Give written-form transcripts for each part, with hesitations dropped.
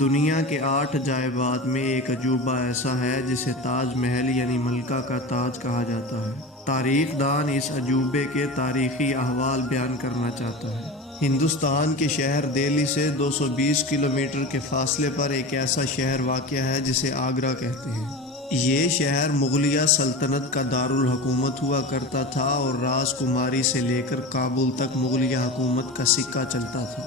دنیا کے 8 عجائبات میں ایک عجوبہ ایسا ہے جسے تاج محل یعنی ملکہ کا تاج کہا جاتا ہے۔ تاریخ دان اس عجوبے کے تاریخی احوال بیان کرنا چاہتا ہے۔ ہندوستان کے شہر دہلی سے 220 کلومیٹر کے فاصلے پر ایک ایسا شہر واقع ہے جسے آگرہ کہتے ہیں۔ یہ شہر مغلیہ سلطنت کا دارالحکومت ہوا کرتا تھا اور راز کماری سے لے کر کابل تک مغلیہ حکومت کا سکہ چلتا تھا۔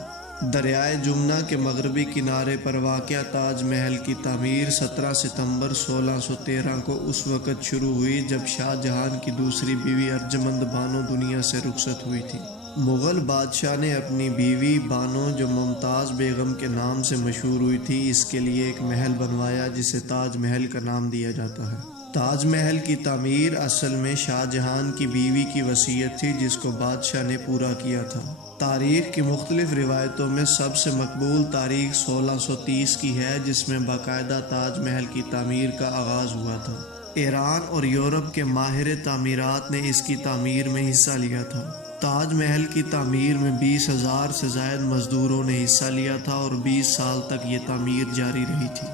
دریائے جمنا کے مغربی کنارے پر واقع تاج محل کی تعمیر 17 ستمبر 1613 کو اس وقت شروع ہوئی جب شاہ جہان کی دوسری بیوی ارجمند بانو دنیا سے رخصت ہوئی تھی۔ مغل بادشاہ نے اپنی بیوی بانو جو ممتاز بیگم کے نام سے مشہور ہوئی تھی اس کے لیے ایک محل بنوایا جسے تاج محل کا نام دیا جاتا ہے۔ تاج محل کی تعمیر اصل میں شاہ جہان کی بیوی کی وصیت تھی جس کو بادشاہ نے پورا کیا تھا۔ تاریخ کی مختلف روایتوں میں سب سے مقبول تاریخ 1630 کی ہے جس میں باقاعدہ تاج محل کی تعمیر کا آغاز ہوا تھا۔ ایران اور یورپ کے ماہر تعمیرات نے اس کی تعمیر میں حصہ لیا تھا۔ تاج محل کی تعمیر میں 20,000 سے زائد مزدوروں نے حصہ لیا تھا اور 20 سال تک یہ تعمیر جاری رہی تھی۔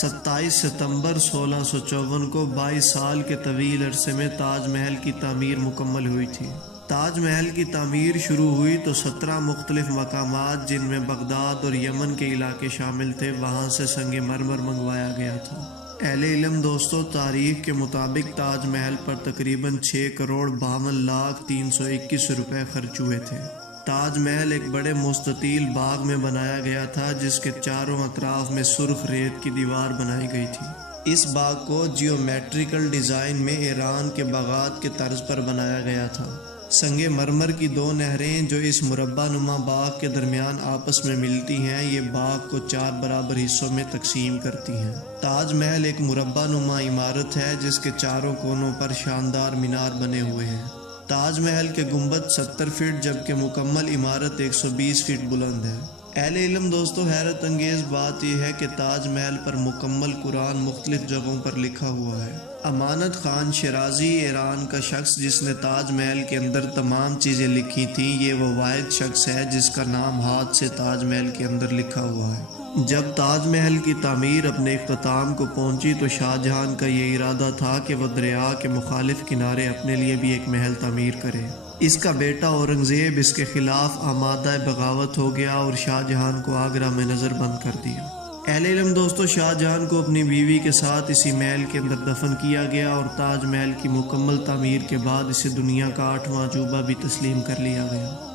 27 ستمبر 1654 کو 22 سال کے طویل عرصے میں تاج محل کی تعمیر مکمل ہوئی تھی۔ تاج محل کی تعمیر شروع ہوئی تو 17 مختلف مقامات جن میں بغداد اور یمن کے علاقے شامل تھے وہاں سے سنگ مرمر منگوایا گیا تھا۔ اہل علم دوستو، تاریخ کے مطابق تاج محل پر تقریباً 6,52,321 روپے خرچ ہوئے تھے۔ تاج محل ایک بڑے مستطیل باغ میں بنایا گیا تھا جس کے چاروں اطراف میں سرخ ریت کی دیوار بنائی گئی تھی۔ اس باغ کو جیومیٹریکل ڈیزائن میں ایران کے باغات کے طرز پر بنایا گیا تھا۔ سنگ مرمر کی 2 نہریں جو اس مربع نما باغ کے درمیان آپس میں ملتی ہیں یہ باغ کو 4 برابر حصوں میں تقسیم کرتی ہیں۔ تاج محل ایک مربع نما عمارت ہے جس کے چاروں کونوں پر شاندار مینار بنے ہوئے ہیں۔ تاج محل کے گنبد 70 فٹ جبکہ مکمل عمارت 120 فٹ بلند ہے۔ اہل علم دوستو، حیرت انگیز بات یہ ہے کہ تاج محل پر مکمل قرآن مختلف جگہوں پر لکھا ہوا ہے۔ امانت خان شیرازی ایران کا شخص جس نے تاج محل کے اندر تمام چیزیں لکھی تھیں یہ وہ واحد شخص ہے جس کا نام ہاتھ سے تاج محل کے اندر لکھا ہوا ہے۔ جب تاج محل کی تعمیر اپنے اختتام کو پہنچی تو شاہ جہان کا یہ ارادہ تھا کہ وہ دریا کے مخالف کنارے اپنے لیے بھی ایک محل تعمیر کرے۔ اس کا بیٹا اورنگزیب اس کے خلاف آمادہ بغاوت ہو گیا اور شاہ جہان کو آگرہ میں نظر بند کر دیا۔ اہل علم دوستو، شاہ جہان کو اپنی بیوی کے ساتھ اسی محل کے اندر دفن کیا گیا اور تاج محل کی مکمل تعمیر کے بعد اسے دنیا کا 8واں عجوبہ بھی تسلیم کر لیا گیا۔